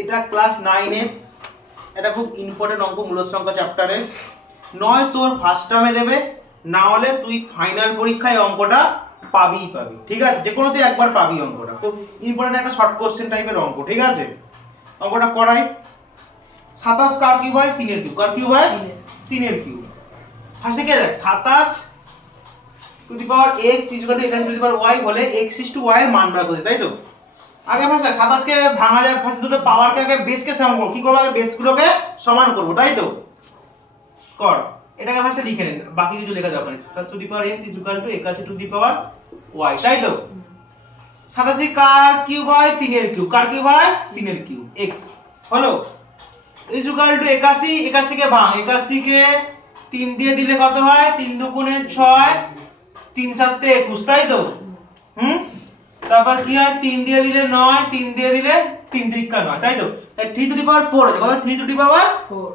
এটা ক্লাস 9 এর এটা খুব ইম্পর্টেন্ট অঙ্ক মূলদ সংখ্যা চ্যাপ্টারে। নয় তোর ফার্স্ট টার্মে দেবে, না হলে তুই ফাইনাল পরীক্ষায় অঙ্কটা পাবি। ঠিক আছে, যে কোনোতে একবার পাবি অঙ্কটা। খুব ইম্পর্টেন্ট একটা শর্ট কোশ্চেন টাইপের অঙ্ক। ঠিক আছে, অঙ্কটা করাই। 27 কার কিউব হয়? 3 এর কিউব। কার কিউব হয়? 3 এর কিউব। ফার্স্টে কি দেখ, 27 to the power x equal to to the power y হলে x টু y এর মান বার করে, তাই তো? আগে ফার্স্ট 27 কে ভাঙা যায়, ফার্স্ট দুটো পাওয়ারকে আগে বেসকে সমান করব। কি করব? আগে বেসগুলোকে সমান করব, তাই তো? কর। এটাকে ফার্স্টে লিখে নিন, বাকি কিছু লেখা দরকার নেই। Plus to the power x equal to 81 to the power y, তাই তো? 87 কার কিউব হয়? 3 এর কিউব। কার কিউব হয়? 3 এর কিউব। x হলো ইকুয়াল টু 81। 81 কে ভাঙ, 81 কে 3 দিয়ে দিলে কত হয়? 3 দুগুণে 6, 3 7 21, তাই তো? তারপর কি হয়? 3 দিয়ে দিলে 9, 3 দিয়ে দিলে 3 3 9, তাই তো? তাই 3 টু দি পাওয়ার 4 আছে। কত? 3 to the power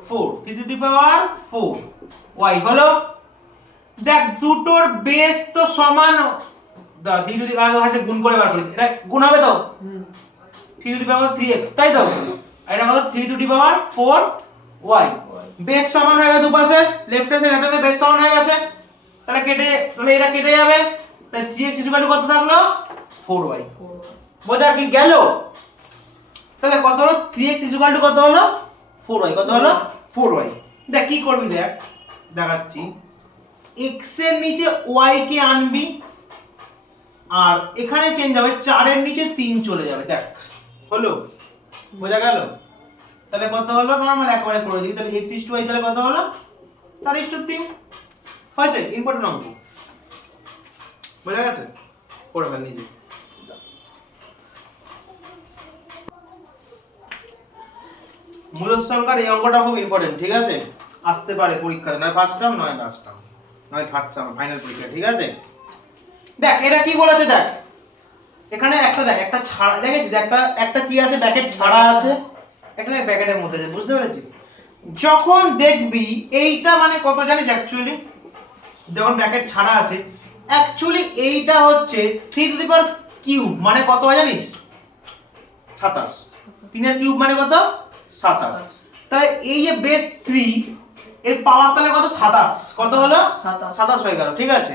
4। 3 to the power 4 y হলো। দেখ দুটোর বেস তো সমান। দা 3 টু দি আগে ভাষা গুণ করে বার করি। এটা গুণ হবে তো? 3 টু দি পাওয়ার 3x, তাই তো? আর এটা হলো 3 to the power 4 y। Base সমান হয়ে গেছে দুপাশে, লেফট হ্যান্ড সাইডে বেস সমান হয়ে গেছে। তাহলে এটা কেটে যাবে। তাহলে 3x ইকুয়াল টু কত থাকলো? 4y। বোঝা কি গেল? তাহলে কত হলো? 3x ইকুয়াল টু কত হলো? 4y। কত হলো? 4y। দেখ কি করবি, দেখ দেখাচ্ছি। x এর নিচে y কে আনবি, আর এখানে চেঞ্জ হবে, 4 এর নিচে 3 চলে যাবে। দেখ হলো? বোঝা গেল? তাহলে কত হলো? নরমাল একবারে করে দিই। তাহলে x y তাহলে কত হলো? 4:3 হয়েছে। ইম্পর্টেন্ট অঙ্ক। বোঝা গেছে? করে ফেল নিজে। মূলদ সংখ্যার এই অঙ্কটা খুব ইম্পর্টেন্ট। ঠিক আছে, আসতে পারে পরীক্ষাতে, নয় ফার্স্ট টার্ম, নয় লাস্ট টার্ম, নয় থার্ড টার্ম, ফাইনাল পরীক্ষা। ঠিক আছে, দেখ এটা কি বলেছে, দেখ এখানে একটা, দেখ একটা ছাড়া দেখেছিস, একটা কি আছে, ব্র্যাকেট ছাড়া আছে, একটা দেখ ব্র্যাকেটের মধ্যে আছে। বুঝতে পেরেছিস? যখন দেখবি এইটা মানে কত জানিস অ্যাকচুয়ালি, যখন ব্র্যাকেট ছাড়া আছে, অ্যাকচুয়ালি এইটা হচ্ছে 3 টু দি পাওয়ার কিউব, মানে কত হয় জানিস? 27। 3 এর কিউব মানে কত? 27। তাহলে এই যে বেস 3 এর পাওয়ার তাহলে কত? 27। কত হলো? 27 হয়ে গেল। ঠিক আছে,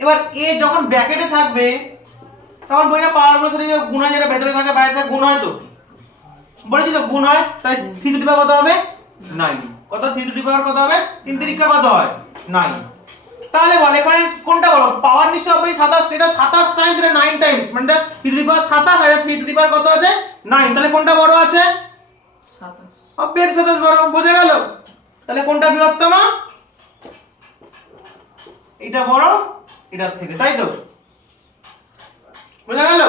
এবার এ যখন ব্র্যাকেটে থাকবে তখন বইটা পাওয়ারগুলোর সাথে যে গুণ হয়, যেটা ভেতরে থাকে বাইরে থাকে গুণ হয়, তো বলেছি তো গুণ হয়। তাই 3 টু দি পাওয়ার কত হবে? 9। কত? 3 টু দি পাওয়ার কত হবে? 3 3 কত হয়? 9। তাহলে বল এখানে কোনটা বড়? পাওয়ার নিশ্চয় হবে 27। এটা 27 টাইমস, এটা 9 টাইমস, মানে 3 to the power 27 R 3 to the পাওয়ার কত আছে? 9। তাহলে কোনটা বড় আছে? 27। অবভিয়াস 27 বড়। বোঝা গেল? তাহলে কোনটা বৃহত্তম? এটা বড় এটার থেকে, তাই তো? বোঝা গেল?